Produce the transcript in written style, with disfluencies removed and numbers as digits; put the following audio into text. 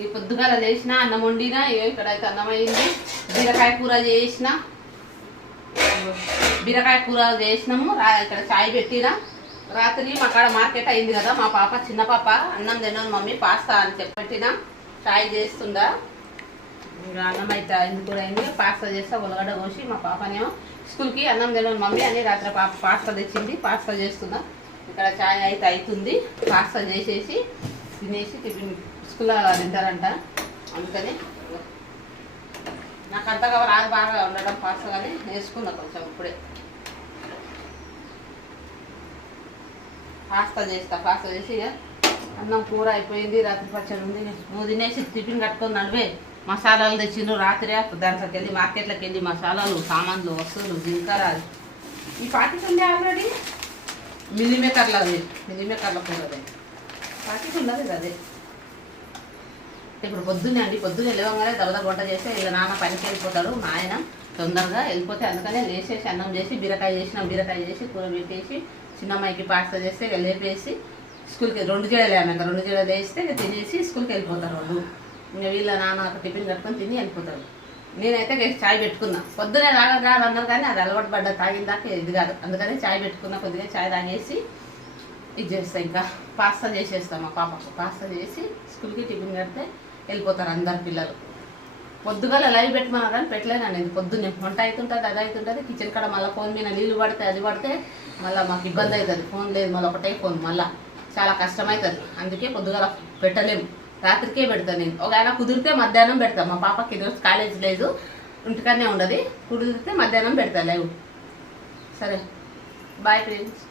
ఈ పొద్దుగాల చేసిన అన్నం వండినా ఇక్కడైతే అన్నం అయింది. బీరకాయ కూర చేసిన, బీరకాయ కూర చేసినాము. ఇక్కడ చాయ్ పెట్టినా. రాత్రి మా కాడ మార్కెట్ అయింది కదా, మా పాప చిన్న పాప అన్నం తిన్నాను మమ్మీ పాస్తా అని చెప్పెట్టినా. చాయ్ చేస్తుందా, ఇంకా అన్నం అయితే అయింది, కూర అయింది. పాస్తా చేస్తా ఉల్లగడ్డ కోసి. మా పాపనేమో స్కూల్కి అన్నం తిన్నాను మమ్మీ అని రాత్రి పాప పాస్తా తెచ్చింది, పాస్తా చేస్తున్నా. ఇక్కడ చాయ్ అయితే అవుతుంది. పాస్తా చేసేసి తినేసి టిఫిన్ స్కూల్లో తింటారంట, అందుకని నాకు అంతగా రాదు బాగా ఉండడం పాస్తా, కానీ నేర్చుకున్నా కొంచెం ఇప్పుడే. పాస్తా చేసి ఇక అన్నం కూర అయిపోయింది. రాత్రి పచ్చడి ఉంది. నువ్వు తినేసి టిఫిన్ కట్టుకొని నడివే. మసాలాలు తెచ్చిండ్రు రాత్రి, దాంట్లోకి వెళ్ళి మార్కెట్లోకి వెళ్ళి మసాలాలు సామాన్లు వస్తువులు జీలకర్ర. ఈ పాకెట్ ఉంది ఆల్రెడీ, మిల్లిమేకర్ల కూర అదే పాకెట్ ఉన్నది అదే. ఇప్పుడు పొద్దున్నే లేవగానే దబదబ వంట చేస్తే ఇక నాన్న పనికి వెళ్ళిపోతాడు. మా ఆయన తొందరగా వెళ్ళిపోతే అందుకనే లేచేసి అన్నం చేసి బీరకాయ చేసి కూర పెట్టేసి చిన్నమ్మాయికి పాస్తా చేస్తే ఇక లేపేసి స్కూల్కి 2 జడలేము. ఇంకా 2 జడలు వేస్తే ఇక తినేసి స్కూల్కి వెళ్ళిపోతారు వాళ్ళు. ఇంకా వీళ్ళ నాన్న టిఫిన్ కట్టుకొని తిని వెళ్ళిపోతారు. నేనైతే చాయ్ పెట్టుకున్నా. పొద్దునే రాదు అన్నారు కానీ అది అలవాటు పడ్డా, తాగిన దాకా ఇది కాదు. అందుకని చాయ్ పెట్టుకున్నా. కొద్దిగా చాయ్ తాగేసి ఇది చేస్తా. ఇంకా పాస్తా చేసేస్తాం. మా పాపకు పాస్తా చేసి స్కూల్కి టిఫిన్ కడితే వెళ్ళిపోతారు అందరు పిల్లలు. పొద్దుగాల లైవ్ పెట్టమన్నా కానీ పెట్టలేనండి. ఇది పొద్దున్నే వంట అవుతుంటుంది, అది అవుతుంటుంది. కిచెన్ కాడ మళ్ళీ ఫోన్ మీద నీళ్ళు పడితే అది పడితే మళ్ళీ మాకు ఇబ్బంది అవుతుంది. ఫోన్ లేదు, మళ్ళీ ఒకటే ఫోన్, మళ్ళీ చాలా కష్టమవుతుంది. అందుకే పొద్దుగాల పెట్టలేము, రాత్రికే పెడతాను నేను. ఒకవేళ కుదిరితే మధ్యాహ్నం పెడతాను. మా పాపకి ఈరోజు కాలేజ్ లేదు, ఇంటికనే ఉండదు. కుదిరితే మధ్యాహ్నం పెడతాను లైవ్. సరే, బాయ్ ఫ్రెండ్స్.